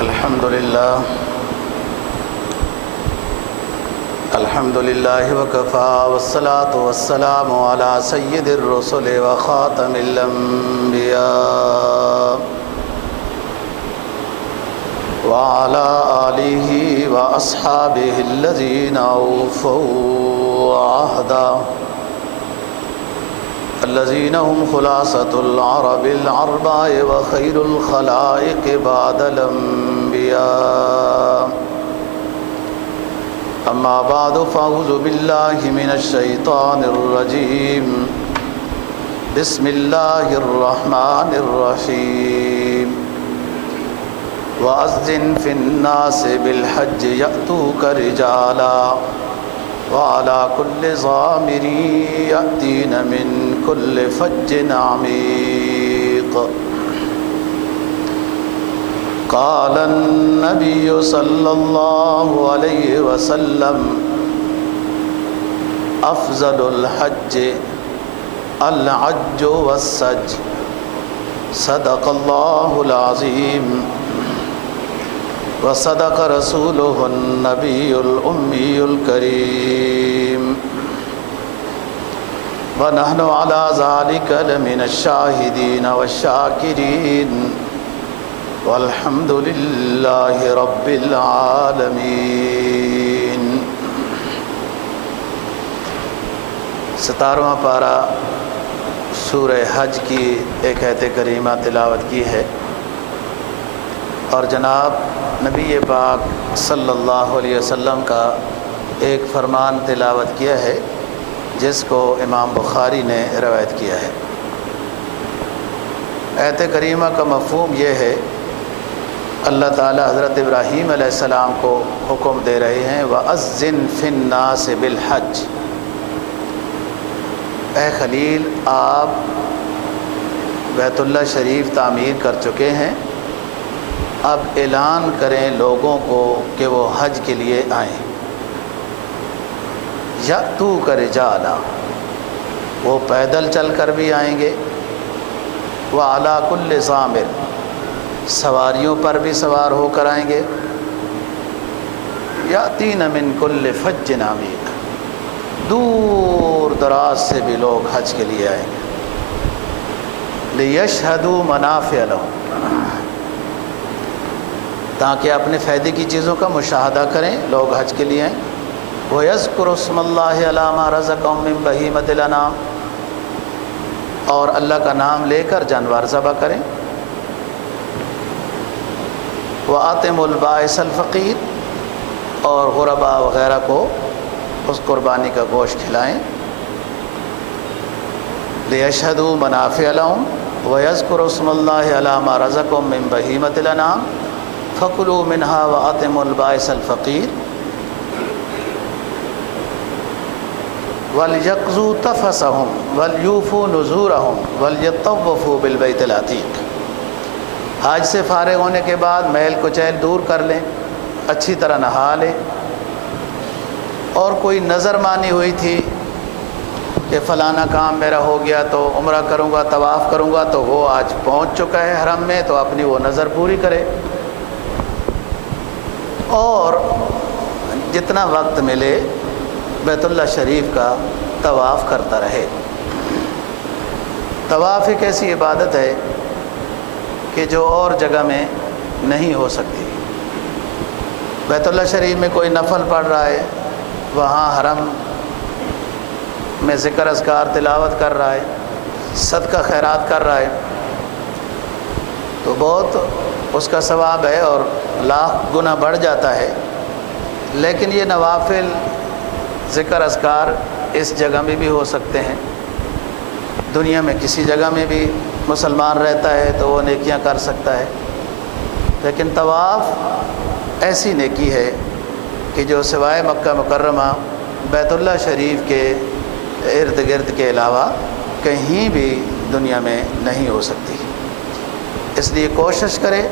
الحمد لله وكفى والصلاة والسلام على سيد الرسل وخاتم الأنبياء وعلى آله وأصحابه الذين أوفوا عهدا الذين هم خلاصة العرب العرباء وخير الخلائق بعد الأنبياء أما بعد فأعوذ بالله من الشيطان الرجيم بسم الله الرحمن الرحيم وأذن في الناس بالحج يأتوك رجالا وعلى كل ضامر يأتين من كل فج عميق قال النبي صلى الله عليه وسلم أفضل الحج العج والسج صدق الله العظيم وصدق رسوله النبي الأمي الكريم ونحن على ذلك لمن الشاهدين والشاكرين والحمد لله رب العالمين۔ 17واں پارہ سورہ حج کی ایک آیت کریمہ تلاوت کی ہے، اور جناب نبی پاک صلی اللہ علیہ وسلم کا ایک فرمان تلاوت کیا ہے جس کو امام بخاری نے روایت کیا ہے۔ آیت کریمہ کا مفہوم یہ ہے، اللہ تعالیٰ حضرت ابراہیم علیہ السلام کو حکم دے رہے ہیں وَأَذِّن فِي النَّاسِ بِالْحَجِّ، اے خلیل آپ بیت اللہ شریف تعمیر کر چکے ہیں، اب اعلان کریں لوگوں کو کہ وہ حج کے لیے آئیں۔ یأتوک رجالا، وہ پیدل چل کر بھی آئیں گے، وعلی کل ضامر، سواریوں پر بھی سوار ہو کر آئیں گے، یأتین من کل فج عمیق، دور دراز سے بھی لوگ حج کے لیے آئیں گے، لیشہدوا منافع لہم، تاکہ اپنے فائدے کی چیزوں کا مشاہدہ کریں لوگ حج کے لیے آئیں، وَيَذْكُرُوا اسْمَ اللَّهِ عَلَىٰ مَا رَزَقَهُم مِّن بَهِيمَةِ الْأَنْعَامِ، اور اللہ کا نام لے کر جانور ذبح کریں، وَآتِمُوا الْبَائِسَ الْفَقِيرَ، اور غرباء وغیرہ کو اس قربانی کا گوشت کھلائیں، لِيَشْهَدُوا مَنَافِعَ لَهُمْ وَيَذْكُرُوا اسْمَ اللَّهِ عَلَىٰ مَا رَزَقَهُم مِّن بَهِيمَةِ الْأَنْعَامِ فَكُلُوا مِنْهَا وَآتِمُوا الْبَائِسَ الْفَقِيرَ وَلْيَقْضُوا تَفَثَهُمْ وَلْيُوفُوا نُذُورَهُمْ وَلْيَطَّوَّفُوا بِالْبَيْتِ الْعَتِيقِ، حج سے فارغ ہونے کے بعد میل کچیل دور کر لیں، اچھی طرح نہا لیں، اور کوئی نظر مانی ہوئی تھی کہ فلانا کام میرا ہو گیا تو عمرہ کروں گا، طواف کروں گا، تو وہ آج پہنچ چکا ہے حرم میں، تو اپنی وہ نظر پوری کرے، اور جتنا وقت ملے بیت اللہ شریف کا طواف کرتا رہے۔ طواف ایک ایسی عبادت ہے کہ جو اور جگہ میں نہیں ہو سکتی۔ بیت اللہ شریف میں کوئی نفل پڑھ رہا ہے، وہاں حرم میں ذکر اذکار تلاوت کر رہا ہے، صدقہ خیرات کر رہا ہے، تو بہت اس کا ثواب ہے اور لاکھ گنا بڑھ جاتا ہے، لیکن یہ نوافل ذکر اذکار اس جگہ میں بھی ہو سکتے ہیں، دنیا میں کسی جگہ میں بھی مسلمان رہتا ہے تو وہ نیکیاں کر سکتا ہے، لیکن طواف ایسی نیکی ہے کہ جو سوائے مکہ مکرمہ بیت اللہ شریف کے ارد گرد کے علاوہ کہیں بھی دنیا میں نہیں ہو سکتی۔ اس لیے کوشش کرے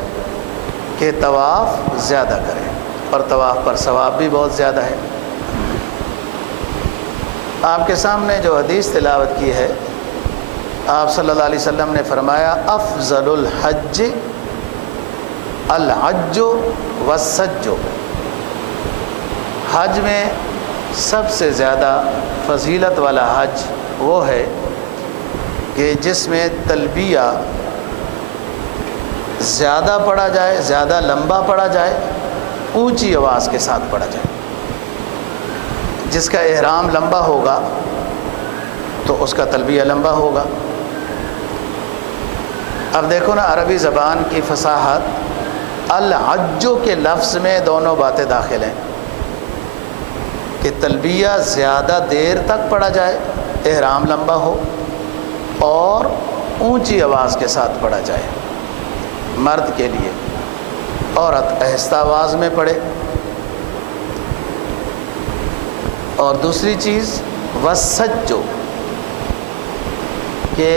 کہ طواف زیادہ کرے، اور طواف پر ثواب بھی بہت زیادہ ہے۔ آپ کے سامنے جو حدیث تلاوت کی ہے، آپ صلی اللہ علیہ وسلم نے فرمایا افضل الحج الحج والسج، حج میں سب سے زیادہ فضیلت والا حج وہ ہے کہ جس میں تلبیہ زیادہ پڑھا جائے، زیادہ لمبا پڑھا جائے، اونچی آواز کے ساتھ پڑھا جائے۔ جس کا احرام لمبا ہوگا تو اس کا تلبیہ لمبا ہوگا۔ اب دیکھو نا عربی زبان کی فصاحت، الحج کے لفظ میں دونوں باتیں داخل ہیں کہ تلبیہ زیادہ دیر تک پڑھا جائے، احرام لمبا ہو، اور اونچی آواز کے ساتھ پڑھا جائے مرد کے لیے، عورت آہستہ آواز میں پڑھے۔ اور دوسری چیز وسجو، کہ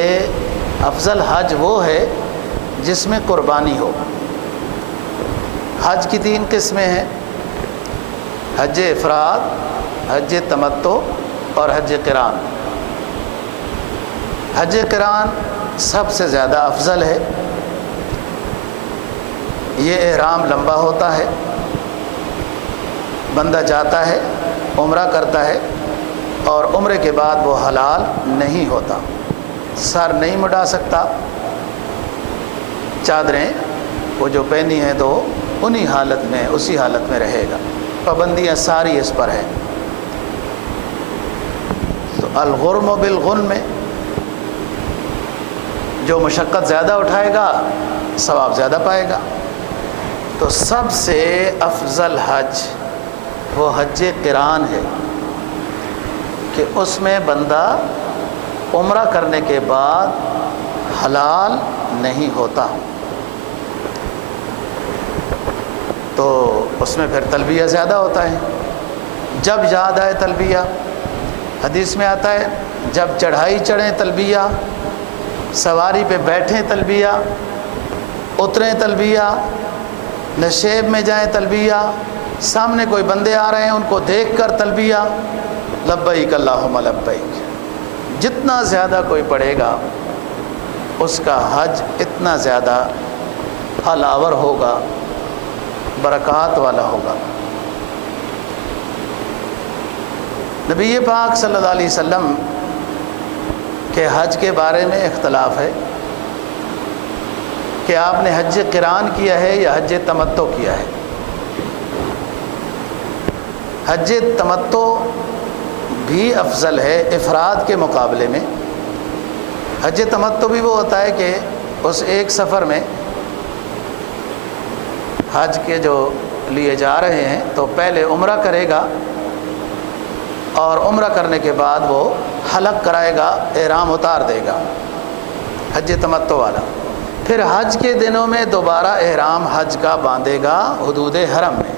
افضل حج وہ ہے جس میں قربانی ہو۔ حج کی 3 قسمیں ہیں، حج افراد، حج تمتع اور حج قران۔ حج قران سب سے زیادہ افضل ہے، یہ احرام لمبا ہوتا ہے، بندہ جاتا ہے، عمرہ کرتا ہے، اور عمرے کے بعد وہ حلال نہیں ہوتا، سر نہیں مڈا سکتا، چادریں وہ جو پہنی ہیں تو انہی حالت میں، اسی حالت میں رہے گا، پابندیاں ساری اس پر ہیں۔ تو الغرم بالغنم میں جو مشقت زیادہ اٹھائے گا ثواب زیادہ پائے گا۔ تو سب سے افضل حج وہ حج قران ہے کہ اس میں بندہ عمرہ کرنے کے بعد حلال نہیں ہوتا، تو اس میں پھر تلبیہ زیادہ ہوتا ہے۔ جب یاد آئے تلبیہ، حدیث میں آتا ہے جب چڑھائی چڑھیں تلبیہ، سواری پہ بیٹھیں تلبیہ، اتریں تلبیہ، نشیب میں جائیں تلبیہ، سامنے کوئی بندے آ رہے ہیں ان کو دیکھ کر تلبیہ، لبیک اللہم لبیک۔ جتنا زیادہ کوئی پڑھے گا اس کا حج اتنا زیادہ حلاور ہوگا، برکات والا ہوگا۔ نبی پاک صلی اللہ علیہ وسلم کے حج کے بارے میں اختلاف ہے کہ آپ نے حج قران کیا ہے یا حج تمتع کیا ہے۔ حج تمتع بھی افضل ہے افراد کے مقابلے میں۔ حج تمتع بھی وہ ہوتا ہے کہ اس ایک سفر میں حج کے جو لیے جا رہے ہیں تو پہلے عمرہ کرے گا، اور عمرہ کرنے کے بعد وہ حلق کرائے گا، احرام اتار دے گا، حج تمتع والا۔ پھر حج کے دنوں میں دوبارہ احرام حج کا باندھے گا حدود حرم میں،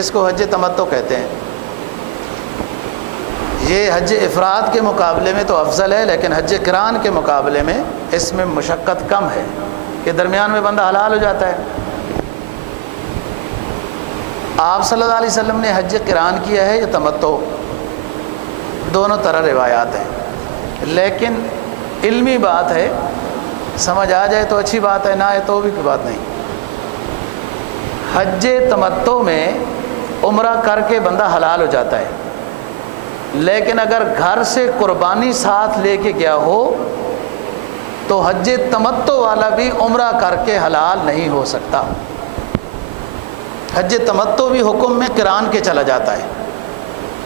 اس کو حج تمتع کہتے ہیں۔ یہ حج افراد کے مقابلے میں تو افضل ہے، لیکن حج قران کے مقابلے میں اس میں مشقت کم ہے کہ درمیان میں بندہ حلال ہو جاتا ہے۔ آپ صلی اللہ علیہ وسلم نے حج قران کیا ہے یا تمتع، دونوں طرح روایات ہیں، لیکن علمی بات ہے، سمجھ آ جائے تو اچھی بات ہے، نہ آئے تو بھی کوئی بات نہیں۔ حج تمتع میں عمرہ کر کے بندہ حلال ہو جاتا ہے، لیکن اگر گھر سے قربانی ساتھ لے کے گیا ہو تو حج تمتع والا بھی عمرہ کر کے حلال نہیں ہو سکتا۔ حج تمتع بھی حکم میں قران کے چلا جاتا ہے۔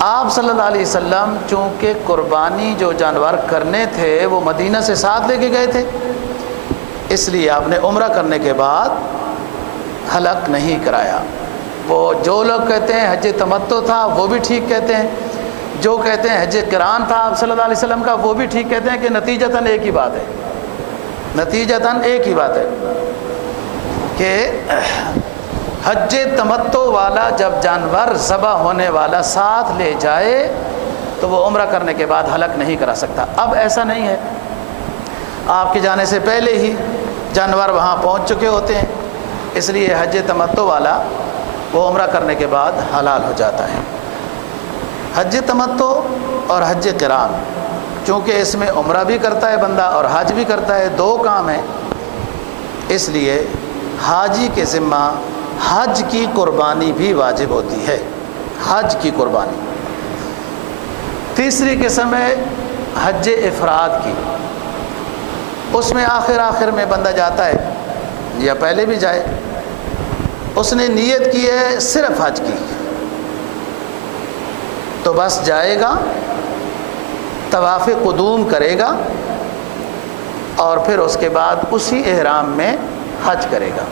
آپ صلی اللہ علیہ وسلم چونکہ قربانی جو جانور کرنے تھے وہ مدینہ سے ساتھ لے کے گئے تھے، اس لیے آپ نے عمرہ کرنے کے بعد حلق نہیں کرایا۔ وہ جو لوگ کہتے ہیں حج تمتع تھا وہ بھی ٹھیک کہتے ہیں، جو کہتے ہیں حج قران تھا آپ صلی اللہ علیہ وسلم کا وہ بھی ٹھیک کہتے ہیں کہ نتیجتاً ایک ہی بات ہے، نتیجتاً ایک ہی بات ہے کہ حج تمتع والا جب جانور ذبح ہونے والا ساتھ لے جائے تو وہ عمرہ کرنے کے بعد حلق نہیں کرا سکتا۔ اب ایسا نہیں ہے، آپ کے جانے سے پہلے ہی جانور وہاں پہنچ چکے ہوتے ہیں، اس لیے حج تمتع والا وہ عمرہ کرنے کے بعد حلال ہو جاتا ہے۔ حج تمتع اور حج قران، چونکہ اس میں عمرہ بھی کرتا ہے بندہ اور حج بھی کرتا ہے، دو کام ہیں، اس لیے حاجی کے ذمہ حج کی قربانی بھی واجب ہوتی ہے، حج کی قربانی۔ تیسری قسم ہے حج افراد کی، اس میں آخر میں بندہ جاتا ہے یا پہلے بھی جائے، اس نے نیت کی ہے صرف حج کی، تو بس جائے گا، طواف قدوم کرے گا اور پھر اس کے بعد اسی احرام میں حج کرے گا،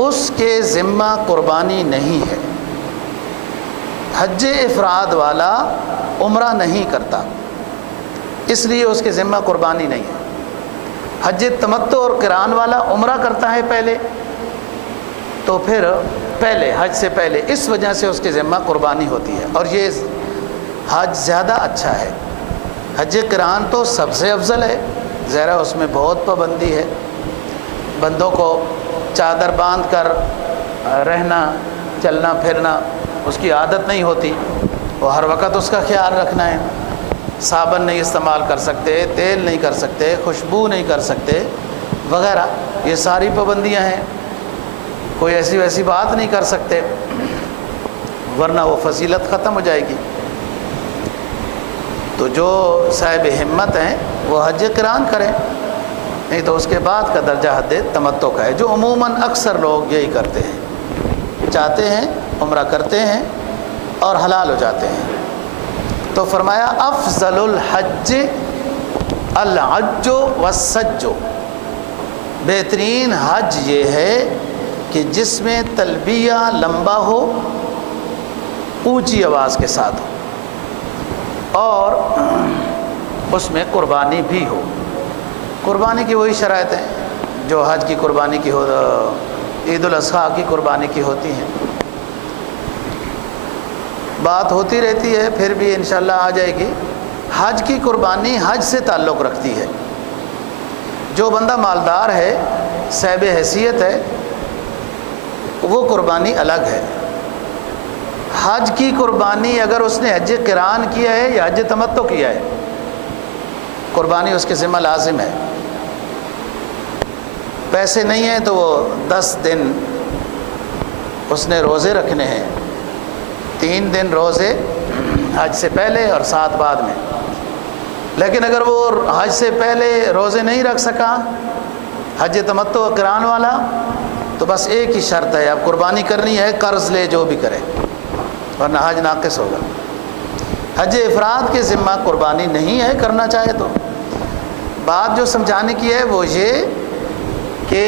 اس کے ذمہ قربانی نہیں ہے۔ حج افراد والا عمرہ نہیں کرتا، اس لیے اس کے ذمہ قربانی نہیں ہے۔ حج تمتع اور قران والا عمرہ کرتا ہے پہلے، تو پھر پہلے حج سے پہلے اس وجہ سے اس کے ذمہ قربانی ہوتی ہے، اور یہ حج زیادہ اچھا ہے۔ حج قران تو سب سے افضل ہے، ذرا اس میں بہت پابندی ہے، بندوں کو چادر باندھ کر رہنا، چلنا پھرنا اس کی عادت نہیں ہوتی، وہ ہر وقت اس کا خیال رکھنا ہے، صابن نہیں استعمال کر سکتے، تیل نہیں کر سکتے، خوشبو نہیں کر سکتے وغیرہ، یہ ساری پابندیاں ہیں، کوئی ایسی ویسی بات نہیں کر سکتے ورنہ وہ فضیلت ختم ہو جائے گی۔ تو جو صاحب ہمت ہیں وہ حج قران کریں، نہیں تو اس کے بعد کا درجہ حج تمتع کا ہے، جو عموماً اکثر لوگ یہی کرتے ہیں، چاہتے ہیں عمرہ کرتے ہیں اور حلال ہو جاتے ہیں۔ تو فرمایا افضل الحج الحج والسج، بہترین حج یہ ہے کہ جس میں تلبیہ لمبا ہو، اونچی آواز کے ساتھ ہو، اور اس میں قربانی بھی ہو۔ قربانی کی وہی شرائط ہیں جو حج کی قربانی کی ہو، عید الاضحیٰ کی قربانی کی ہوتی ہیں۔ بات ہوتی رہتی ہے، پھر بھی انشاءاللہ آ جائے گی۔ حج کی قربانی حج سے تعلق رکھتی ہے۔ جو بندہ مالدار ہے، صاحب حیثیت ہے، وہ قربانی الگ ہے۔ حج کی قربانی اگر اس نے حج قران کیا ہے یا حج تمتع کیا ہے، قربانی اس کے ذمہ لازم ہے۔ پیسے نہیں ہیں تو وہ 10 دن اس نے روزے رکھنے ہیں، 3 دن روزے حج سے پہلے اور 7 بعد میں۔ لیکن اگر وہ حج سے پہلے روزے نہیں رکھ سکا، حج تمتع قران والا، تو بس ایک ہی شرط ہے، اب قربانی کرنی ہے، قرض لے جو بھی کرے، ورنہ حج ناقص ہوگا۔ حج افراد کے ذمہ قربانی نہیں ہے، کرنا چاہے تو۔ بات جو سمجھانے کی ہے وہ یہ کہ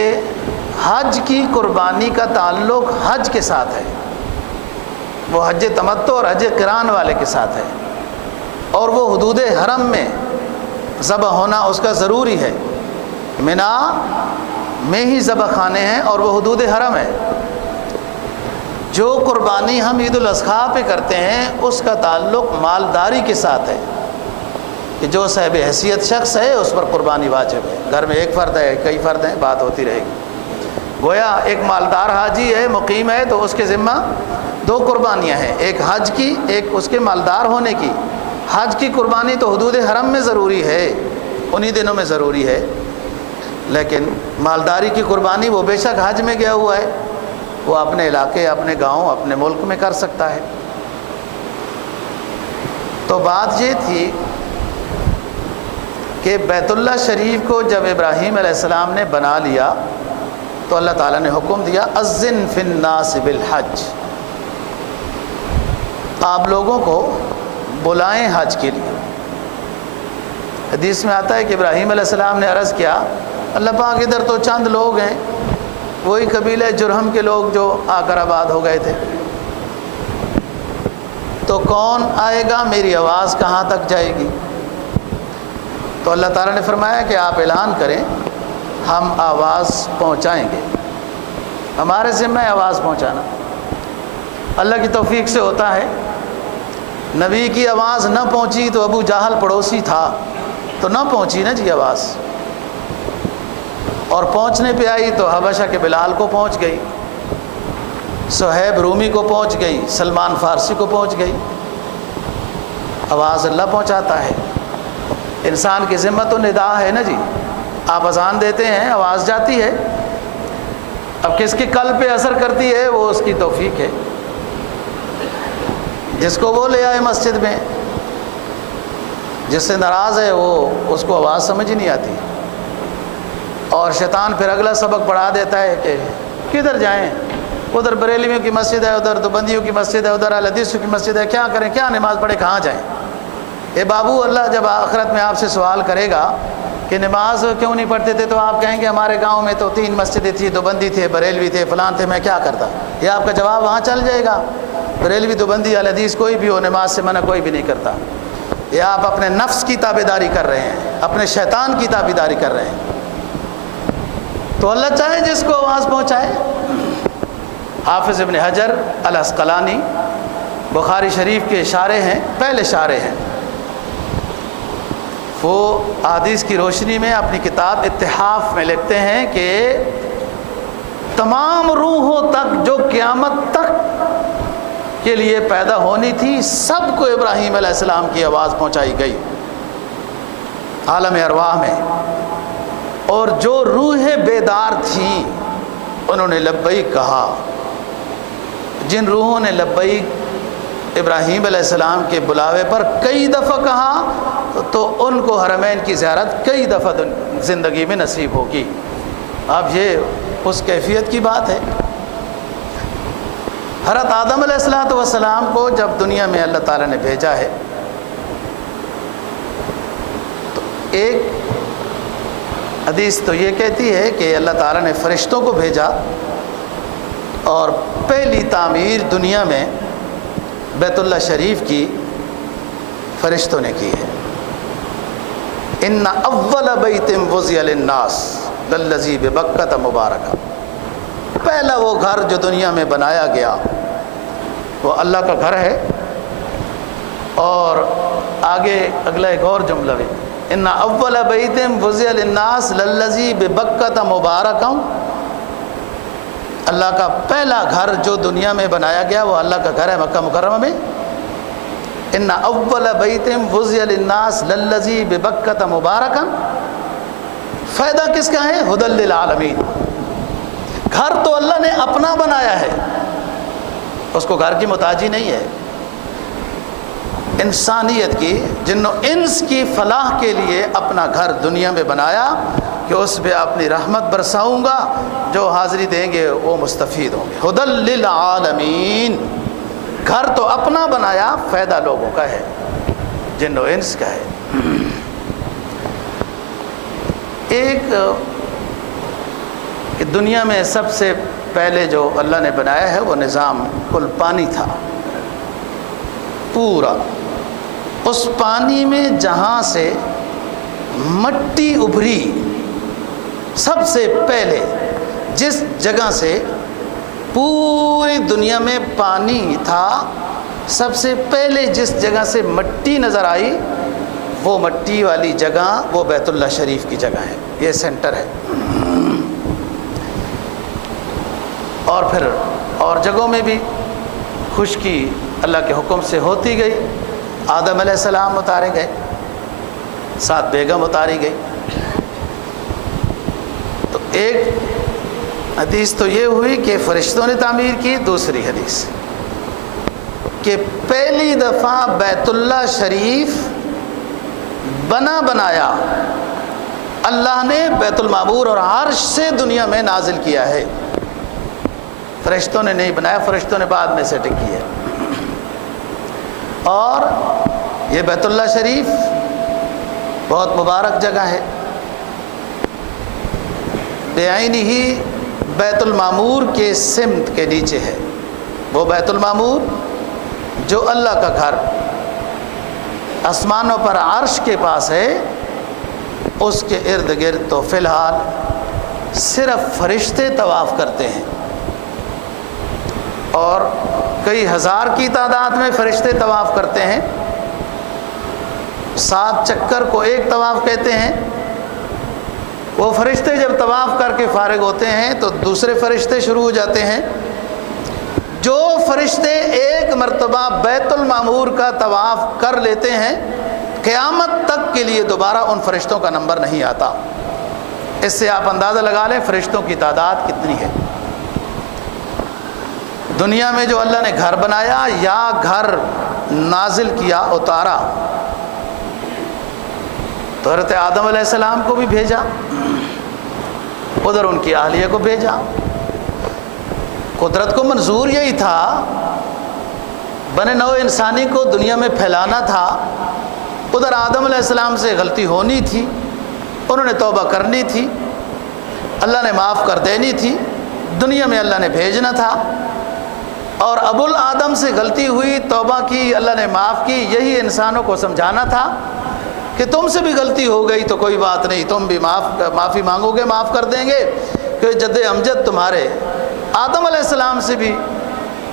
حج کی قربانی کا تعلق حج کے ساتھ ہے، وہ حج تمتع اور حج قران والے کے ساتھ ہے، اور وہ حدود حرم میں ذبح ہونا اس کا ضروری ہے۔ منا میں ہی ذبح خانے ہیں اور وہ حدود حرم ہے۔ جو قربانی ہم عید الاضحیٰ پہ کرتے ہیں اس کا تعلق مالداری کے ساتھ ہے، کہ جو صاحب حیثیت شخص ہے اس پر قربانی واجب ہے۔ گھر میں ایک فرد ہے، کئی فرد ہیں، بات ہوتی رہے گی۔ گویا ایک مالدار حاجی ہے، مقیم ہے، تو اس کے ذمہ 2 قربانیاں ہیں، ایک حج کی، ایک اس کے مالدار ہونے کی۔ حج کی قربانی تو حدود حرم میں ضروری ہے، انہی دنوں میں ضروری ہے، لیکن مالداری کی قربانی وہ بے شک حج میں گیا ہوا ہے، وہ اپنے علاقے، اپنے گاؤں، اپنے ملک میں کر سکتا ہے۔ تو بات یہ تھی کہ بیت اللہ شریف کو جب ابراہیم علیہ السلام نے بنا لیا تو اللہ تعالیٰ نے حکم دیا اذن فی الناس بالحج، آپ لوگوں کو بلائیں حج کے لیے۔ حدیث میں آتا ہے کہ ابراہیم علیہ السلام نے عرض کیا، اللہ پاک ادھر تو چند لوگ ہیں، وہی قبیلہ جرہم کے لوگ جو آ کر آباد ہو گئے تھے، تو کون آئے گا، میری آواز کہاں تک جائے گی؟ تو اللہ تعالیٰ نے فرمایا کہ آپ اعلان کریں، ہم آواز پہنچائیں گے، ہمارے ذمہ ہے آواز پہنچانا۔ اللہ کی توفیق سے ہوتا ہے، نبی کی آواز نہ پہنچی تو ابو جہل پڑوسی تھا تو نہ پہنچی نا جی آواز، اور پہنچنے پہ آئی تو حبشہ کے بلال کو پہنچ گئی، صہیب رومی کو پہنچ گئی، سلمان فارسی کو پہنچ گئی۔ آواز اللہ پہنچاتا ہے، انسان کی ذمہ تو ندا ہے نا جی، آپ اذان دیتے ہیں، آواز جاتی ہے، اب کس کی قلب پہ اثر کرتی ہے وہ اس کی توفیق ہے، جس کو وہ لے آئے مسجد میں، جس سے ناراض ہے وہ اس کو آواز سمجھ نہیں آتی، اور شیطان پھر اگلا سبق پڑھا دیتا ہے کہ کدھر جائیں، ادھر بریلویوں کی مسجد ہے، ادھر دیوبندیوں کی مسجد ہے، ادھر اہل حدیثوں کی مسجد ہے، کیا کریں، کیا نماز پڑھیں، کہاں جائیں؟ اے بابو، اللہ جب آخرت میں آپ سے سوال کرے گا کہ نماز کیوں نہیں پڑھتے تھے، تو آپ کہیں گے ہمارے گاؤں میں تو 3 مسجدیں تھیں، دیوبندی تھے، بریلوی تھے، فلان تھے، میں کیا کرتا؟ یہ آپ کا جواب وہاں چل جائے گا۔ بریلوی، دیوبندی، اہل حدیث کوئی بھی ہو، نماز سے منع کوئی بھی نہیں کرتا۔ یہ آپ اپنے نفس کی تابعداری کر رہے ہیں، اپنے شیطان کی تابعداری کر رہے ہیں۔ تو اللہ چاہے جس کو آواز پہنچائے۔ حافظ ابن حجر العسقلانی بخاری شریف کے شارح ہیں، پہلے شارح ہیں، وہ احادیث کی روشنی میں اپنی کتاب اتحاف میں لکھتے ہیں کہ تمام روحوں تک جو قیامت تک کے لیے پیدا ہونی تھی، سب کو ابراہیم علیہ السلام کی آواز پہنچائی گئی عالم ارواح میں، اور جو روحیں بیدار تھیں انہوں نے لبیک کہا۔ جن روحوں نے لبیک ابراہیم علیہ السلام کے بلاوے پر کئی دفعہ کہا تو ان کو حرمین کی زیارت کئی دفعہ زندگی میں نصیب ہوگی۔ اب یہ اس کیفیت کی بات ہے۔ حضرت آدم علیہ السلام کو جب دنیا میں اللہ تعالیٰ نے بھیجا ہے تو ایک حدیث تو یہ کہتی ہے کہ اللہ تعالیٰ نے فرشتوں کو بھیجا، اور پہلی تعمیر دنیا میں بیت اللہ شریف کی فرشتوں نے کی ہے۔ ان اول بیت وضع للناس للذی ببکۃ مبارکہ، پہلا وہ گھر جو دنیا میں بنایا گیا وہ اللہ کا گھر ہے۔ اور آگے اگلا ایک اور جملہ بھی، ان اول بیت وضع للناس للذی ببکۃ مبارکہ، اللہ کا پہلا گھر جو دنیا میں بنایا گیا وہ اللہ کا گھر ہے مکہ مکرمہ میں۔ ان اول بیت وضع للناس للذی ببکۃ مبارکا، فائدہ کس کا ہے؟ ھدی للعالمین۔ گھر تو اللہ نے اپنا بنایا ہے، اس کو گھر کی محتاجی نہیں ہے۔ انسانیت کی، جن و انس کی فلاح کے لیے اپنا گھر دنیا میں بنایا کہ اس پہ اپنی رحمت برساؤں گا، جو حاضری دیں گے وہ مستفید ہوں گے۔ ھدی للعالمین، گھر تو اپنا بنایا، فائدہ لوگوں کا ہے، جن و انس کا ہے۔ ایک کہ دنیا میں سب سے پہلے جو اللہ نے بنایا ہے وہ نظام کل پانی تھا پورا۔ اس پانی میں جہاں سے مٹی ابھری، سب سے پہلے جس جگہ سے پوری دنیا میں پانی تھا، سب سے پہلے جس جگہ سے مٹی نظر آئی، وہ مٹی والی جگہ وہ بیت اللہ شریف کی جگہ ہے، یہ سینٹر ہے۔ اور پھر اور جگہوں میں بھی خشکی اللہ کے حکم سے ہوتی گئی۔ آدم علیہ السلام اتارے گئے، 7 بیگم اتاری گئی۔ تو ایک حدیث تو یہ ہوئی کہ فرشتوں نے تعمیر کی، دوسری حدیث کہ پہلی دفعہ بیت اللہ شریف بنایا اللہ نے بیت المعمور اور عرش سے دنیا میں نازل کیا ہے، فرشتوں نے نہیں بنایا، فرشتوں نے بعد میں سیٹنگ کی ہے۔ اور یہ بیت اللہ شریف بہت مبارک جگہ ہے، بعینہ ہی بیت المعمور کے سمت کے نیچے ہے۔ وہ بیت المعمور جو اللہ کا گھر آسمانوں پر عرش کے پاس ہے، اس کے ارد گرد تو فی الحال صرف فرشتے طواف کرتے ہیں، اور کئی ہزار کی تعداد میں فرشتے طواف کرتے ہیں۔ 7 چکر کو ایک طواف کہتے ہیں۔ وہ فرشتے جب طواف کر کے فارغ ہوتے ہیں تو دوسرے فرشتے شروع ہو جاتے ہیں۔ جو فرشتے ایک مرتبہ بیت المعمور کا طواف کر لیتے ہیں، قیامت تک کے لیے دوبارہ ان فرشتوں کا نمبر نہیں آتا۔ اس سے آپ اندازہ لگا لیں فرشتوں کی تعداد کتنی ہے۔ دنیا میں جو اللہ نے گھر بنایا یا گھر نازل کیا، اتارا، تو حضرت آدم علیہ السلام کو بھی بھیجا، ادھر ان کی اہلیہ کو بھیجا۔ قدرت کو منظور یہی تھا، بنے نوع انسانی کو دنیا میں پھیلانا تھا۔ ادھر آدم علیہ السلام سے غلطی ہونی تھی، انہوں نے توبہ کرنی تھی، اللہ نے معاف کر دینی تھی، دنیا میں اللہ نے بھیجنا تھا۔ اور ابو الآدم سے غلطی ہوئی، توبہ کی، اللہ نے معاف کی، یہی انسانوں کو سمجھانا تھا کہ تم سے بھی غلطی ہو گئی تو کوئی بات نہیں، تم بھی معافی مانگو گے، معاف کر دیں گے، کہ جد امجد تمہارے آدم علیہ السلام سے بھی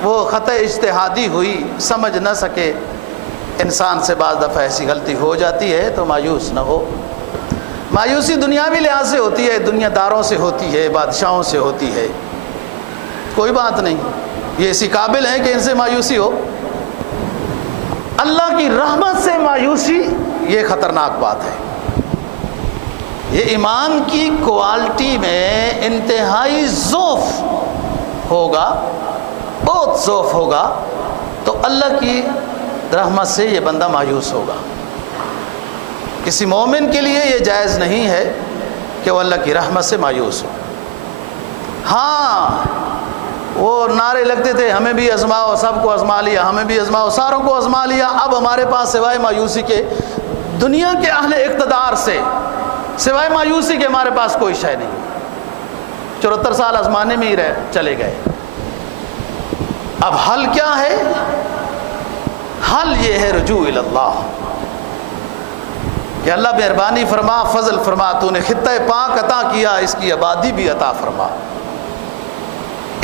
وہ خطا اجتہادی ہوئی، سمجھ نہ سکے۔ انسان سے بعض دفعہ ایسی غلطی ہو جاتی ہے تو مایوس نہ ہو۔ مایوسی دنیاوی لحاظ سے ہوتی ہے، دنیا داروں سے ہوتی ہے، بادشاہوں سے ہوتی ہے، کوئی بات نہیں، یہ اسی قابل ہیں کہ ان سے مایوسی ہو۔ اللہ کی رحمت سے مایوسی یہ خطرناک بات ہے۔ یہ ایمان کی کوالٹی میں انتہائی ضعف ہوگا، بہت ضعف ہوگا، تو اللہ کی رحمت سے یہ بندہ مایوس ہوگا۔ کسی مومن کے لیے یہ جائز نہیں ہے کہ وہ اللہ کی رحمت سے مایوس ہو۔ ہاں، وہ نعرے لگتے تھے ہمیں بھی آزماؤ، سب کو آزما لیا، ہمیں بھی آزماؤ، ساروں کو آزما لیا، اب ہمارے پاس سوائے مایوسی کے، دنیا کے اہل اقتدار سے سوائے مایوسی کے ہمارے پاس کوئی شے نہیں۔ 74 سال آزمانے میں ہی چلے گئے۔ اب حل کیا ہے؟ حل یہ ہے رجوع اللہ، کہ اللہ مہربانی فرما، فضل فرما، تو نے خطہ پاک عطا کیا، اس کی آبادی بھی عطا فرما۔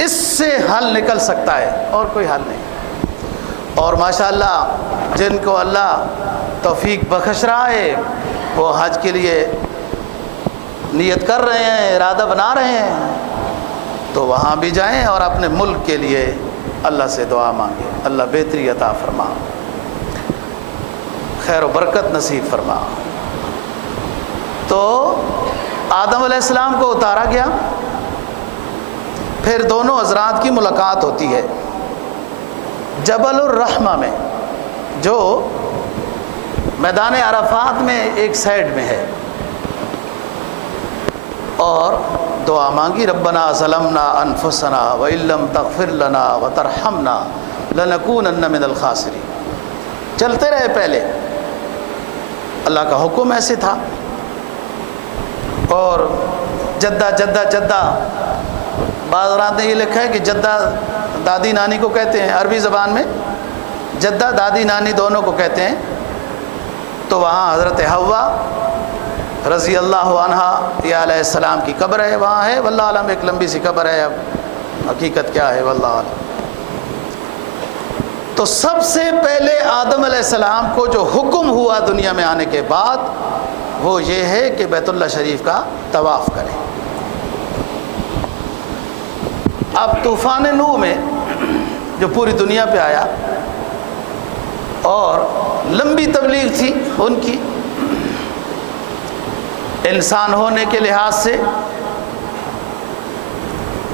اس سے حل نکل سکتا ہے، اور کوئی حل نہیں۔ اور ماشاءاللہ جن کو اللہ توفیق بخش رہا ہے، وہ حج کے لیے نیت کر رہے ہیں، ارادہ بنا رہے ہیں، تو وہاں بھی جائیں اور اپنے ملک کے لیے اللہ سے دعا مانگیں، اللہ بہتری عطا فرما، خیر و برکت نصیب فرما۔ تو آدم علیہ السلام کو اتارا گیا، پھر دونوں حضرات کی ملاقات ہوتی ہے جبل الرحمہ میں، جو میدان عرفات میں ایک سائیڈ میں ہے، اور دعا مانگی، ربنا ظلمنا انفسنا وان لم تغفر لنا وترحمنا لنکونن من الخاسرین۔ چلتے رہے، پہلے اللہ کا حکم ایسے تھا۔ اور جدہ جدہ جدہ، بعض رات نے یہ لکھا ہے کہ جدہ دادی نانی کو کہتے ہیں، عربی زبان میں جدہ دادی نانی دونوں کو کہتے ہیں۔ تو وہاں حضرت حوا رضی اللہ عنہا یا علیہ السلام کی قبر ہے، وہاں ہے، واللہ عالم، ایک لمبی سی قبر ہے، اب حقیقت کیا ہے واللہ عالم۔ تو سب سے پہلے آدم علیہ السلام کو جو حکم ہوا دنیا میں آنے کے بعد، وہ یہ ہے کہ بیت اللہ شریف کا طواف کریں۔ اب طوفان نوح میں جو پوری دنیا پہ آیا، اور لمبی تبلیغ تھی ان کی، انسان ہونے کے لحاظ سے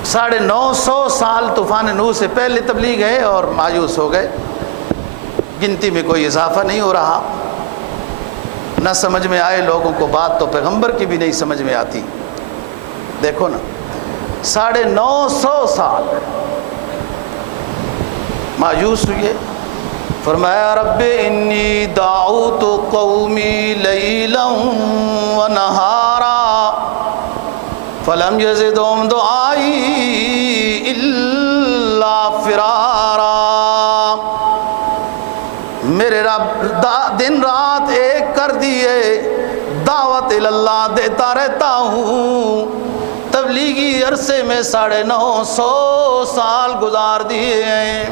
950 سال طوفان نوح سے پہلے تبلیغ ہے، اور مایوس ہو گئے، گنتی میں کوئی اضافہ نہیں ہو رہا، نہ سمجھ میں آئے لوگوں کو بات، تو پیغمبر کی بھی نہیں سمجھ میں آتی۔ دیکھو نا، 950 سال مایوس ہوئے، فرمایا رب انی دعوت قومی لیلا ونہارا فلم یزدہم دعائی الا فرارا۔ میرے رب دن رات ایک کر دیے، دعوت اللہ دیتا رہتا ہوں، تبلیغی عرصے میں 950 سال گزار دیے ہیں۔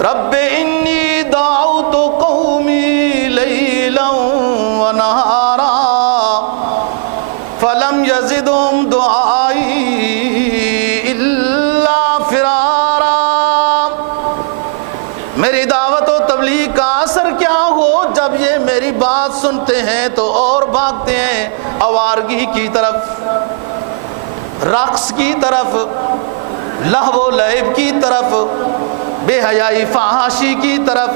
رب انی دعوت قومی لیلا ونہارا فلم یزدہم دعائی الا فرارا۔ میری دعوت و تبلیغ کا اثر کیا ہو، جب یہ میری بات سنتے ہیں تو اور بھاگتے ہیں آوارگی کی طرف، رقص کی طرف، لہو و لعب کی طرف، بے حیائی فحاشی کی طرف،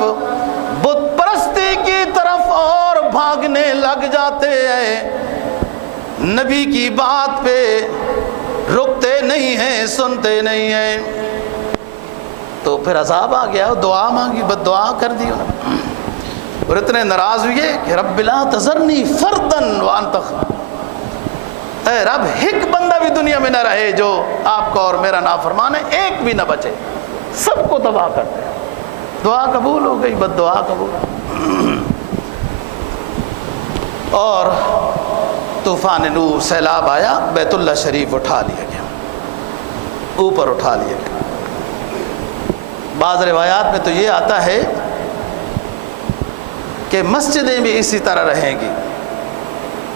بت پرستی کی طرف اور بھاگنے لگ جاتے ہیں، نبی کی بات پہ رکتے نہیں ہیں، سنتے نہیں ہیں۔ تو پھر عذاب آ گیا، دعا مانگی، بد دعا کر دی انہوں نے، اور اتنے ناراض ہوئے کہ رب لا تذرنی فردن وانت، اے رب ایک بندہ بھی دنیا میں نہ رہے جو آپ کو اور میرا نافرمان ہے، ایک بھی نہ بچے، سب کو تباہ کر دے۔ دعا قبول ہو گئی، بد دعا قبول۔ اور طوفان نوح، سیلاب آیا، بیت اللہ شریف اٹھا لیا گیا، اوپر اٹھا لیا گیا۔ بعض روایات میں تو یہ آتا ہے کہ مسجدیں بھی اسی طرح رہیں گی،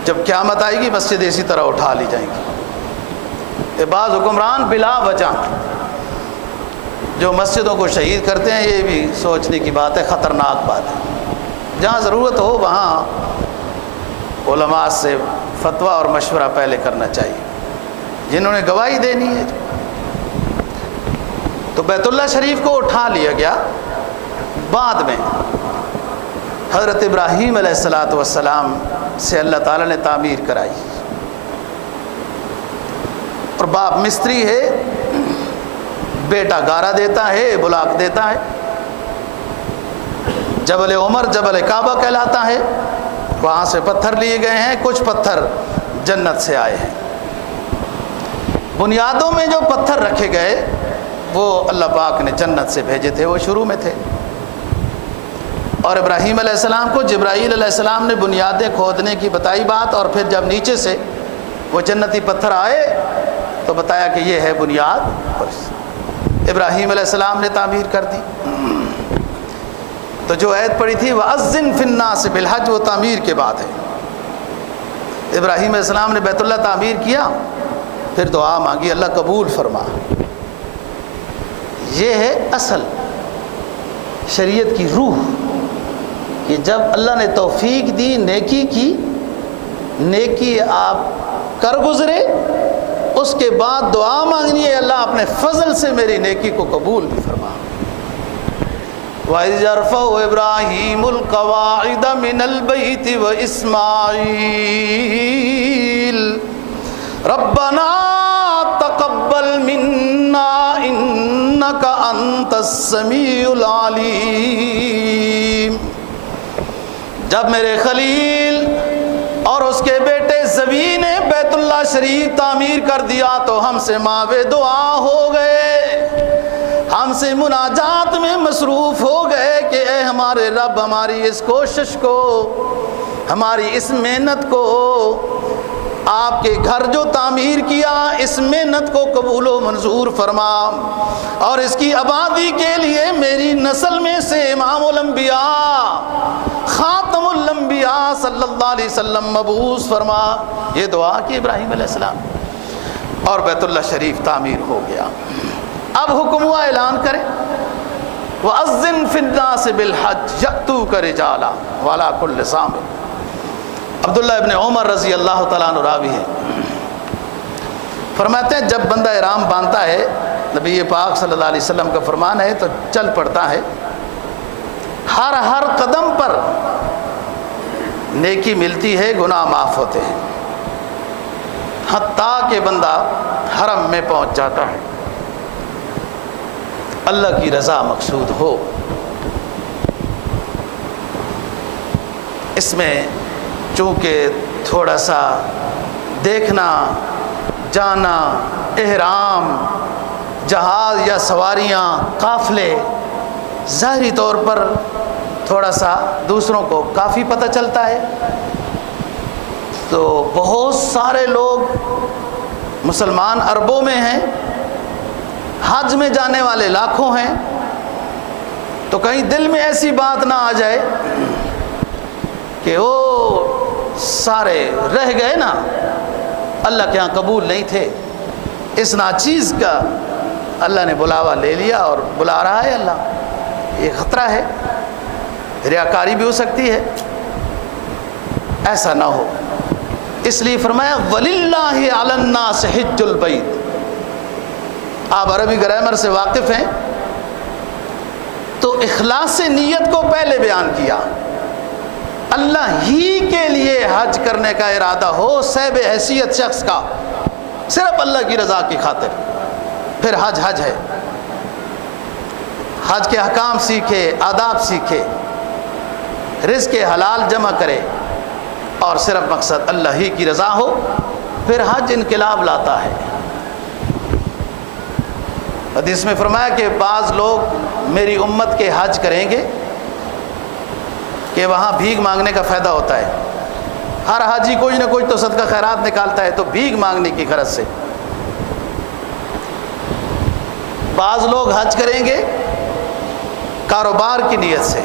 جب قیامت آئے گی مسجدیں اسی طرح اٹھا لی جائیں گی۔ بعض حکمران بلا وجہ جو مسجدوں کو شہید کرتے ہیں، یہ بھی سوچنے کی بات ہے، خطرناک بات ہے۔ جہاں ضرورت ہو وہاں علماء سے فتویٰ اور مشورہ پہلے کرنا چاہیے، جنہوں نے گواہی دینی ہے۔ تو بیت اللہ شریف کو اٹھا لیا گیا۔ بعد میں حضرت ابراہیم علیہ السلام سے اللہ تعالیٰ نے تعمیر کرائی، اور باپ مستری ہے، بیٹا گارا دیتا ہے، بلاک دیتا ہے۔ جبل عمر جبل کعبہ کہلاتا ہے، وہاں سے پتھر لیے گئے ہیں، کچھ پتھر جنت سے آئے ہیں۔ بنیادوں میں جو پتھر رکھے گئے وہ اللہ پاک نے جنت سے بھیجے تھے، وہ شروع میں تھے۔ اور ابراہیم علیہ السلام کو جبرائیل علیہ السلام نے بنیادیں کھودنے کی بتائی بات، اور پھر جب نیچے سے وہ جنتی پتھر آئے تو بتایا کہ یہ ہے بنیاد، ابراہیم علیہ السلام نے تعمیر کر دی۔ تو جو آیت پڑھی تھی وَأَذِّن فِي النَّاسِ بِالْحَجِّ، وہ تعمیر کے بعد ہے۔ ابراہیم علیہ السلام نے بیت اللہ تعمیر کیا، پھر دعا مانگی، اللہ قبول فرما۔ یہ ہے اصل شریعت کی روح، کہ جب اللہ نے توفیق دی نیکی کی، نیکی آپ کر گزرے، اس کے بعد دعا مانگنی ہے اللہ اپنے فضل سے میری نیکی کو قبول بھی فرما۔ وَإِذْ يَرْفَعُ إِبْرَاهِيمُ الْقَوَاعِدَ مِنَ الْبَيْتِ وَإِسْمَاعِيلُ رَبَّنَا تَقَبَّلْ مِنَّا إِنَّكَ أَنْتَ السَّمِيعُ الْعَلِيمُ۔ جب میرے خلیل اور اس کے بیٹے زبی نے بیت اللہ شریف تعمیر کر دیا تو ہم سے ماوے دعا ہو گئے، ہم سے مناجات میں مصروف ہو گئے کہ اے ہمارے رب، ہماری اس کوشش کو، ہماری اس محنت کو، آپ کے گھر جو تعمیر کیا، اس محنت کو قبول و منظور فرما، اور اس کی آبادی کے لیے میری نسل میں سے امام الانبیاء خاتم الانبیاء صلی اللہ علیہ وسلم مبعوث فرما۔ یہ دعا کی ابراہیم علیہ السلام، اور بیت اللہ شریف تعمیر ہو گیا۔ اب حکم ہوا اعلان کرے وَأَذِّن فِي النَّاسِ بِالْحَجِّ يَأْتُوكَ رِجَالًا وَعَلَىٰ كُلِّ ضَامِرٍ۔ عبداللہ ابن عمر رضی اللہ تعالیٰ عنہ راوی ہے، فرماتے ہیں جب بندہ احرام باندھتا ہے، نبی پاک صلی اللہ علیہ وسلم کا فرمان ہے، تو چل پڑتا ہے، ہر قدم پر نیکی ملتی ہے، گناہ معاف ہوتے ہیں، حتیٰ کہ بندہ حرم میں پہنچ جاتا ہے، اللہ کی رضا مقصود ہو۔ اس میں چونکہ تھوڑا سا دیکھنا، جانا، احرام، جہاز یا سواریاں، قافلے، ظاہری طور پر تھوڑا سا دوسروں کو کافی پتہ چلتا ہے، تو بہت سارے لوگ مسلمان اربوں میں ہیں، حج میں جانے والے لاکھوں ہیں، تو کہیں دل میں ایسی بات نہ آ جائے کہ وہ سارے رہ گئے نا، اللہ کے ہاں قبول نہیں تھے۔ اس ناچیز کا اللہ نے بلاوا لے لیا اور بلا رہا ہے اللہ، یہ خطرہ ہے، ریاکاری بھی ہو سکتی ہے، ایسا نہ ہو۔ اس لیے فرمایا وَلِلَّهِ عَلَى النَّاسِ حِجُّ الْبَيْتِ، آپ عربی گرامر سے واقف ہیں تو اخلاص نیت کو پہلے بیان کیا. اللہ ہی کے لیے حج کرنے کا ارادہ ہو صاحب حیثیت شخص کا، صرف اللہ کی رضا کی خاطر، پھر حج حج ہے. حج کے احکام سیکھے، آداب سیکھے، رزق حلال جمع کرے اور صرف مقصد اللہ ہی کی رضا ہو، پھر حج انقلاب لاتا ہے. حدیث میں فرمایا کہ بعض لوگ میری امت کے حج کریں گے کہ وہاں بھیک مانگنے کا فائدہ ہوتا ہے. ہر حاجی کوئی نہ کوئی تو صدقہ خیرات نکالتا ہے، تو بھیک مانگنے کی غرض سے. بعض لوگ حج کریں گے کاروبار کی نیت سے،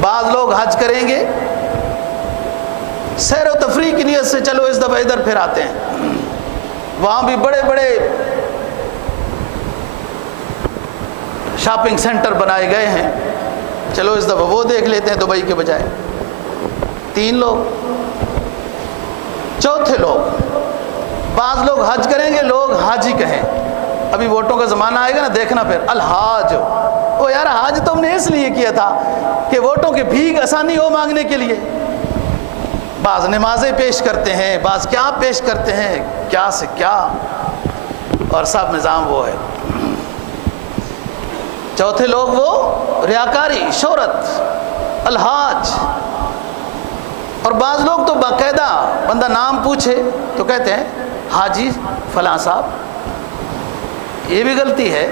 بعض لوگ حج کریں گے سیر و تفریح کی نیت سے، چلو اس دفعہ ادھر پھر آتے ہیں. وہاں بھی بڑے بڑے شاپنگ سینٹر بنائے گئے ہیں، چلو اس دفعہ وہ دیکھ لیتے ہیں دبئی کے بجائے. 3 لوگ. چوتھے لوگ، بعض لوگ حج کریں گے، لوگ حاجی کہیں. ابھی ووٹوں کا زمانہ آئے گا نا، دیکھنا پھر الحاج. او یار حج تو ہم نے اس لیے کیا تھا کہ ووٹوں کی بھیک آسانی ہو مانگنے کے لیے. بعض نمازیں پیش کرتے ہیں، بعض کیا پیش کرتے ہیں، کیا سے کیا، اور سب نظام وہ ہے. چوتھے لوگ وہ ریاکاری، شہرت، الحاج. اور بعض لوگ تو باقاعدہ بندہ نام پوچھے تو کہتے ہیں حاجی فلاں صاحب. یہ بھی غلطی ہے.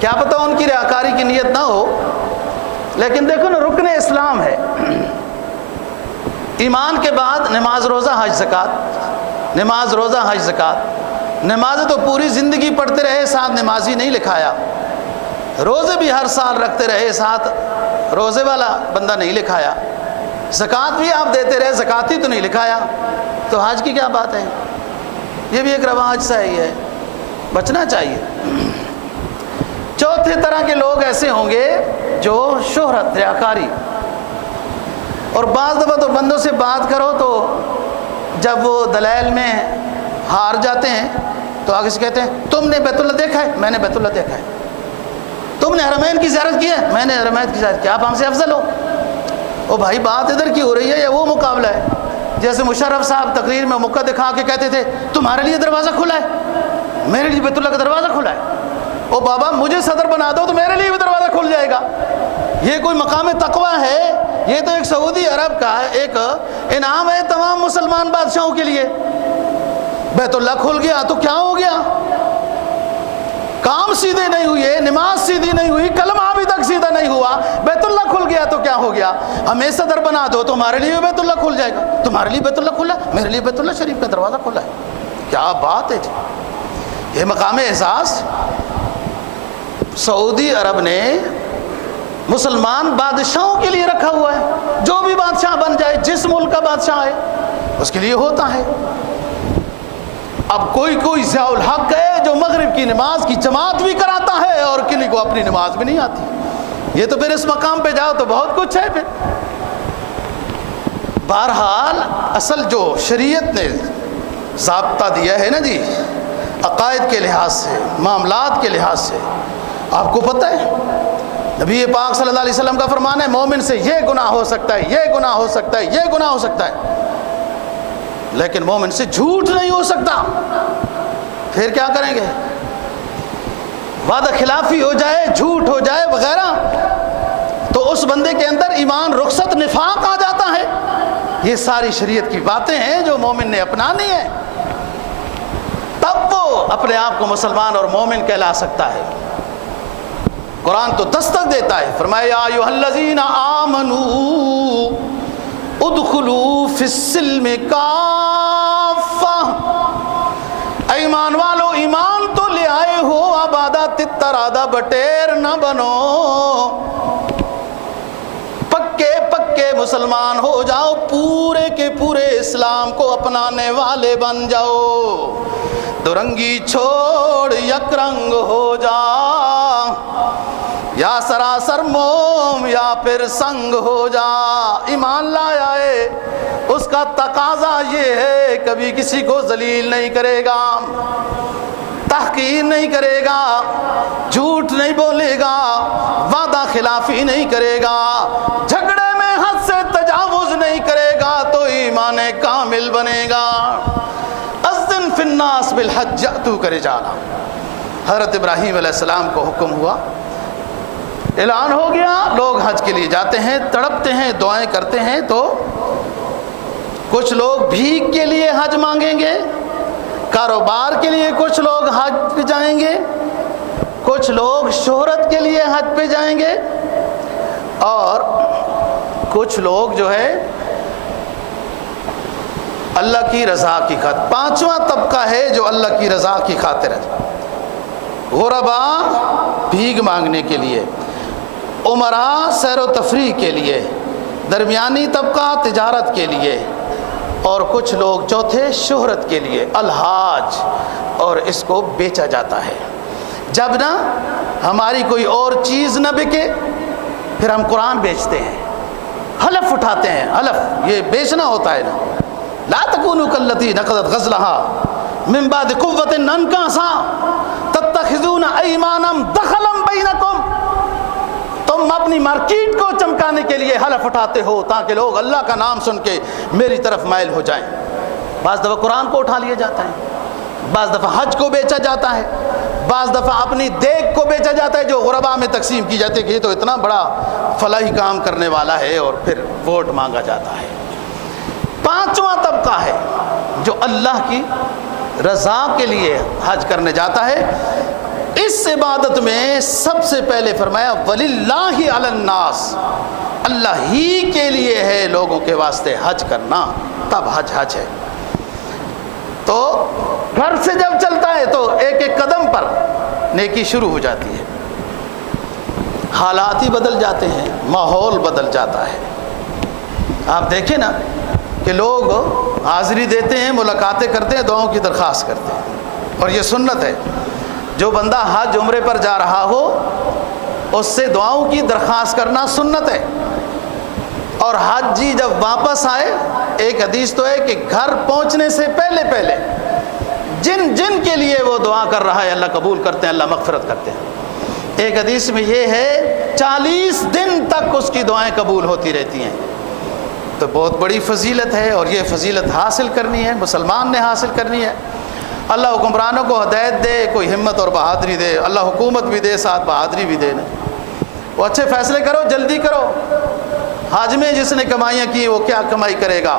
کیا پتہ ان کی ریاکاری کی نیت نہ ہو، لیکن دیکھو نا رکن اسلام ہے. ایمان کے بعد نماز روزہ حج زکوٰۃ، نماز روزہ حج زکوٰۃ. نماز تو پوری زندگی پڑھتے رہے، ساتھ نمازی نہیں لکھایا. روزے بھی ہر سال رکھتے رہے، ساتھ روزے والا بندہ نہیں لکھایا. زکوٰۃ بھی آپ دیتے رہے، زکاتی تو نہیں لکھایا. تو حج کی کیا بات ہے؟ یہ بھی ایک رواج سا ہی ہے، بچنا چاہیے. چوتھے طرح کے لوگ ایسے ہوں گے جو شہرت، ریاکاری. اور بعض دفعہ تو بندوں سے بات کرو تو جب وہ دلائل میں ہار جاتے ہیں تو آگے سے کہتے ہیں تم نے بیت اللہ دیکھا ہے؟ میں نے بیت اللہ دیکھا ہے. تم نے حرمین کی زیارت کی ہے؟ میں نے حرمین کی زیارت کی. آپ ہم سے افضل ہو؟ او بھائی بات ادھر کی ہو رہی ہے یا وہ مقابلہ ہے؟ جیسے مشرف صاحب تقریر میں موقع دکھا کے کہتے تھے تمہارے لیے دروازہ کھلا ہے، میرے لیے بیت اللہ کا دروازہ کھلا ہے. او بابا مجھے صدر بنا دو تو میرے لیے بھی دروازہ کھل جائے گا. یہ کوئی مقام تقویٰ ہے؟ یہ تو ایک سعودی عرب کا ایک انعام ہے تمام مسلمان بادشاہوں کے لیے. بیت اللہ کھل گیا تو کیا ہو گیا؟ کام سیدھے نہیں ہوئے، نماز سیدھی نہیں ہوئی، کلمہ ابھی تک سیدھا نہیں ہوا، بیت اللہ کھل گیا تو کیا ہو گیا؟ ہمیں صدر بنا دو تو ہمارے لیے بیت اللہ کھل جائے گا. تمہارے لیے بیت اللہ کھلا، میرے لیے بیت اللہ شریف کا دروازہ کھلا ہے. کیا بات ہے جی! یہ مقام اعزاز سعودی عرب نے مسلمان بادشاہوں کے لیے رکھا ہوا ہے. جو بھی بادشاہ بن جائے، جس ملک کا بادشاہ ہے، اس کے لیے ہوتا ہے. اب کوئی ضیاء الحق ہے جو مغرب کی نماز کی جماعت بھی کراتا ہے اور کنہیں کو اپنی نماز بھی نہیں آتی. یہ تو پھر اس مقام پہ جاؤ تو بہت کچھ ہے. پھر بہرحال اصل جو شریعت نے ضابطہ دیا ہے نا جی، عقائد کے لحاظ سے، معاملات کے لحاظ سے، آپ کو پتہ ہے نبی پاک صلی اللہ علیہ وسلم کا فرمان ہے مومن سے یہ گناہ ہو سکتا ہے، یہ گناہ ہو سکتا ہے، یہ گناہ ہو سکتا ہے، لیکن مومن سے جھوٹ نہیں ہو سکتا. پھر کیا کریں گے؟ وعدہ خلافی ہو جائے، جھوٹ ہو جائے وغیرہ، تو اس بندے کے اندر ایمان، رخصت، نفاق آ جاتا ہے. یہ ساری شریعت کی باتیں ہیں جو مومن نے اپنانی ہیں، تب وہ اپنے آپ کو مسلمان اور مومن کہلا سکتا ہے. قرآن تو دستک دیتا ہے، فرمایا یا ایھا الذین آمنوا ادخلوا فی السلم کافہ. ایمان والو ایمان تو لے آئے ہو، اب آدھا تتر آدھا بٹیر نہ بنو، پکے پکے مسلمان ہو جاؤ، پورے کے پورے اسلام کو اپنانے والے بن جاؤ. دو رنگی چھوڑ یک رنگ ہو جا، یا سراسر موم یا پھر سنگ ہو جا. ایمان لایا ہے، اس کا تقاضا یہ ہے کبھی کسی کو ذلیل نہیں کرے گا. تحقیر نہیں کرے گا، جھوٹ نہیں بولے گا، وعدہ خلافی نہیں کرے گا، جھگڑے میں حد سے تجاوز نہیں کرے گا تو ایمان کامل بنے گا۔ اذن فی الناس بالحج یأتوک رجالا، حضرت ابراہیم علیہ السلام کو حکم ہوا، اعلان ہو گیا، لوگ حج کے لیے جاتے ہیں، تڑپتے ہیں، دعائیں کرتے ہیں، تو کچھ لوگ بھیک کے لیے حج مانگیں گے، کاروبار کے لیے کچھ لوگ حج پہ جائیں گے، کچھ لوگ شہرت کے لیے حج پہ جائیں گے، اور کچھ لوگ جو ہے اللہ کی رضا کی خاطر۔ پانچواں طبقہ ہے جو اللہ کی رضا کی خاطر ہے، غربا بھیک مانگنے کے لیے، امراء سیر و تفریح کے لیے، درمیانی طبقہ تجارت کے لیے، اور کچھ لوگ چوتھے شہرت کے لیے، الحاج، اور اس کو بیچا جاتا ہے۔ جب نہ ہماری کوئی اور چیز نہ بکے پھر ہم قرآن بیچتے ہیں، حلف اٹھاتے ہیں، حلف یہ بیچنا ہوتا ہے نا، لا تکونوا کاللتی نقضت غزلها من بعد قوۃ انکاسا تتخذون ایمانکم دخلا بینکم، تم اپنی مارکیٹ کو چمکانے کے لیے حلف اٹھاتے ہو تاکہ لوگ اللہ کا نام سن کے میری طرف مائل ہو جائیں۔ بعض دفعہ قرآن کو اٹھا لیا جاتا ہے، بعض دفعہ حج کو بیچا جاتا ہے، بعض دفعہ اپنی دیگ کو بیچا جاتا ہے جو غربا میں تقسیم کی جاتی ہے کہ یہ تو اتنا بڑا فلاحی کام کرنے والا ہے، اور پھر ووٹ مانگا جاتا ہے۔ پانچواں طبقہ ہے جو اللہ کی رضا کے لیے حج کرنے جاتا ہے۔ اس عبادت میں سب سے پہلے فرمایا وَلِلَّهِ عَلَى النَّاسِ، اللہ ہی کے لیے ہے لوگوں کے واسطے حج کرنا، تب حج ہے۔ تو گھر سے جب چلتا ہے تو ایک ایک قدم پر نیکی شروع ہو جاتی ہے، حالات ہی بدل جاتے ہیں، ماحول بدل جاتا ہے۔ آپ دیکھیں نا کہ لوگ حاضری دیتے ہیں، ملاقاتیں کرتے ہیں، دعاؤں کی درخواست کرتے ہیں، اور یہ سنت ہے، جو بندہ حج عمرے پر جا رہا ہو اس سے دعاؤں کی درخواست کرنا سنت ہے۔ اور حاجی جب واپس آئے، ایک حدیث تو ہے کہ گھر پہنچنے سے پہلے جن جن کے لیے وہ دعا کر رہا ہے اللہ قبول کرتے ہیں، اللہ مغفرت کرتے ہیں۔ ایک حدیث میں یہ ہے 40 دن تک اس کی دعائیں قبول ہوتی رہتی ہیں۔ تو بہت بڑی فضیلت ہے، اور یہ فضیلت حاصل کرنی ہے، مسلمان نے حاصل کرنی ہے۔ اللہ حکمرانوں کو ہدایت دے، کوئی ہمت اور بہادری دے، اللہ حکومت بھی دے، ساتھ بہادری بھی دے، وہ اچھے فیصلے کرو، جلدی کرو۔ حج میں جس نے کمائیاں کی وہ کیا کمائی کرے گا،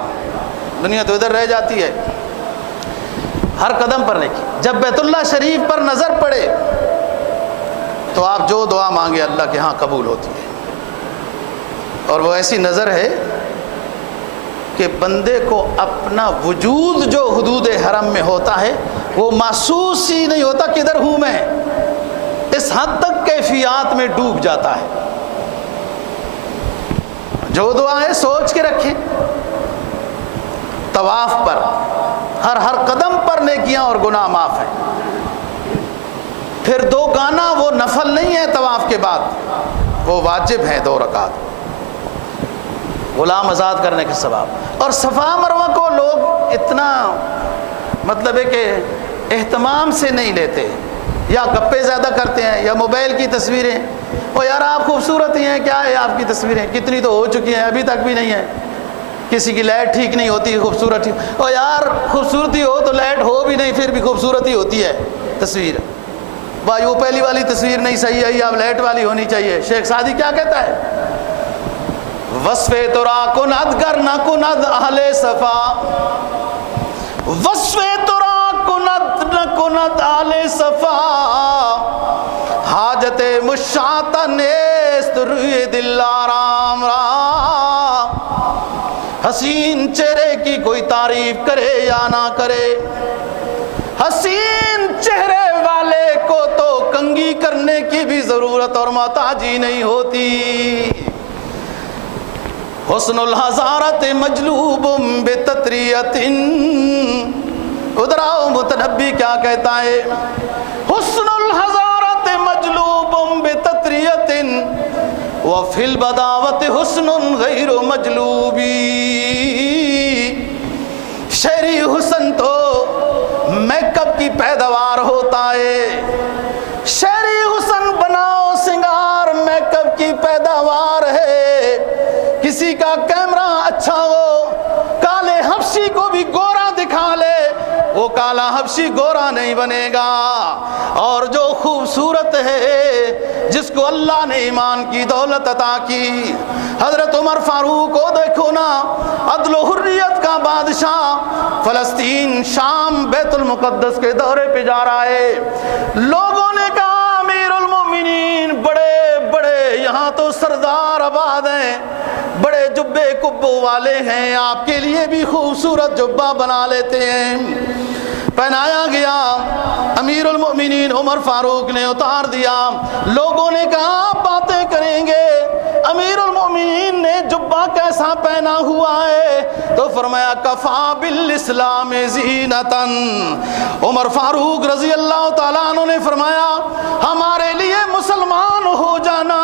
دنیا تو ادھر رہ جاتی ہے۔ ہر قدم پر نیکی، جب بیت اللہ شریف پر نظر پڑے تو آپ جو دعا مانگے اللہ کے ہاں قبول ہوتی ہے، اور وہ ایسی نظر ہے کہ بندے کو اپنا وجود جو حدود حرم میں ہوتا ہے وہ محسوس ہی نہیں ہوتا کدھر ہوں میں، اس حد تک کیفیات میں ڈوب جاتا ہے۔ جو دعائیں سوچ کے رکھیں، طواف پر ہر قدم پر نیکیاں اور گناہ معاف ہیں۔ پھر 2 گانا وہ نفل نہیں ہے، طواف کے بعد وہ واجب ہیں 2 رکعت، غلام آزاد کرنے کے ثواب۔ اور صفا مروہ کو لوگ اتنا مطلب ہے کہ اہتمام سے نہیں لیتے، یا گپے زیادہ کرتے ہیں، یا موبائل کی تصویریں، او یار آپ خوبصورت ہی ہیں، کیا ہے آپ کی تصویریں، کتنی تو ہو چکی ہیں، ابھی تک بھی نہیں ہے، کسی کی لائٹ ٹھیک نہیں ہوتی، خوبصورت ہی، او یار خوبصورتی ہو تو لائٹ ہو بھی نہیں پھر بھی خوبصورتی ہوتی ہے تصویر، بھائی وہ پہلی والی تصویر نہیں صحیح ہے، اب لائٹ والی ہونی چاہیے۔ شیخ سعدی کیا کہتا ہے، وصف ترا کند گر نہ کند اہل صفا، وصف ترا کند نہ کند اہل صفا، حاجت مشاط نیست روی دل آرام را، حسین چہرے کی کوئی تعریف کرے یا نہ کرے، حسین چہرے والے کو تو کنگھی کرنے کی بھی ضرورت اور محتاجی نہیں ہوتی۔ حسن الحضارت مجلوب بتطریت، ادھر آؤ متنبی کیا کہتا ہے، حسن الحضارت مجلوب بتطریت وفی البداوت حسن غیر مجلوبی، شہری حسن تو میک اپ کی پیداوار ہوتا ہے، شہری حسن بناؤ سنگار میک اپ کی پیداوار ہے، کسی کا کیمرہ اچھا ہو کالے حبشی کو بھی گورا دکھا لے وہ کالا حبشی گورا نہیں بنے گا، اور جو خوبصورت ہے جس کو اللہ نے ایمان کی دولت عطا کی، حضرت عمر فاروق کو دیکھو نا، عدل و حریت کا بادشاہ، فلسطین شام بیت المقدس کے دورے پہ جا رہا ہے، لوگوں نے کہا امیر المومنین بڑے بڑے یہاں تو سردار آباد ہیں، بڑے جبے کبو والے ہیں، آپ کے لیے بھی خوبصورت جبہ بنا لیتے ہیں، پہنایا گیا، امیر المؤمنین عمر فاروق نے اتار دیا، لوگوں نے کہا آپ باتیں کریں گے، امیر المؤمنین نے جبہ کیسا پہنا ہوا ہے، تو فرمایا کفا بالاسلام زینتاً، عمر فاروق رضی اللہ تعالیٰ عنہ نے فرمایا ہمارے لیے مسلمان ہو جانا،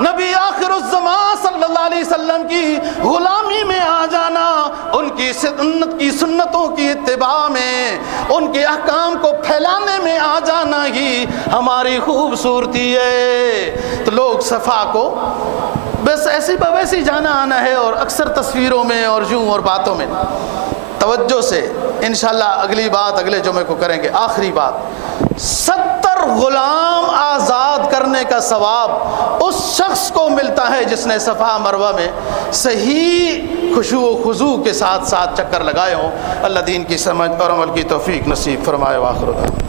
نبی آخر الزمان صلی اللہ علیہ وسلم کی غلامی میں آ جانا، ان کی سنتوں کی اتباع میں، ان کے احکام کو پھیلانے میں آ جانا ہی ہماری خوبصورتی ہے۔ تو لوگ صفا کو بس ایسی ویسی جانا آنا ہے، اور اکثر تصویروں میں اور یوں اور باتوں میں۔ توجہ سے انشاءاللہ اگلی بات اگلے جمعے کو کریں گے۔ آخری بات، 70 غلام آزاد کرنے کا ثواب اس شخص کو ملتا ہے جس نے صفا مروہ میں صحیح خشوع و خضوع کے ساتھ چکر لگائے ہوں۔ اللہ دین کی سمجھ اور عمل کی توفیق نصیب فرمائے۔ وآخر دعوانا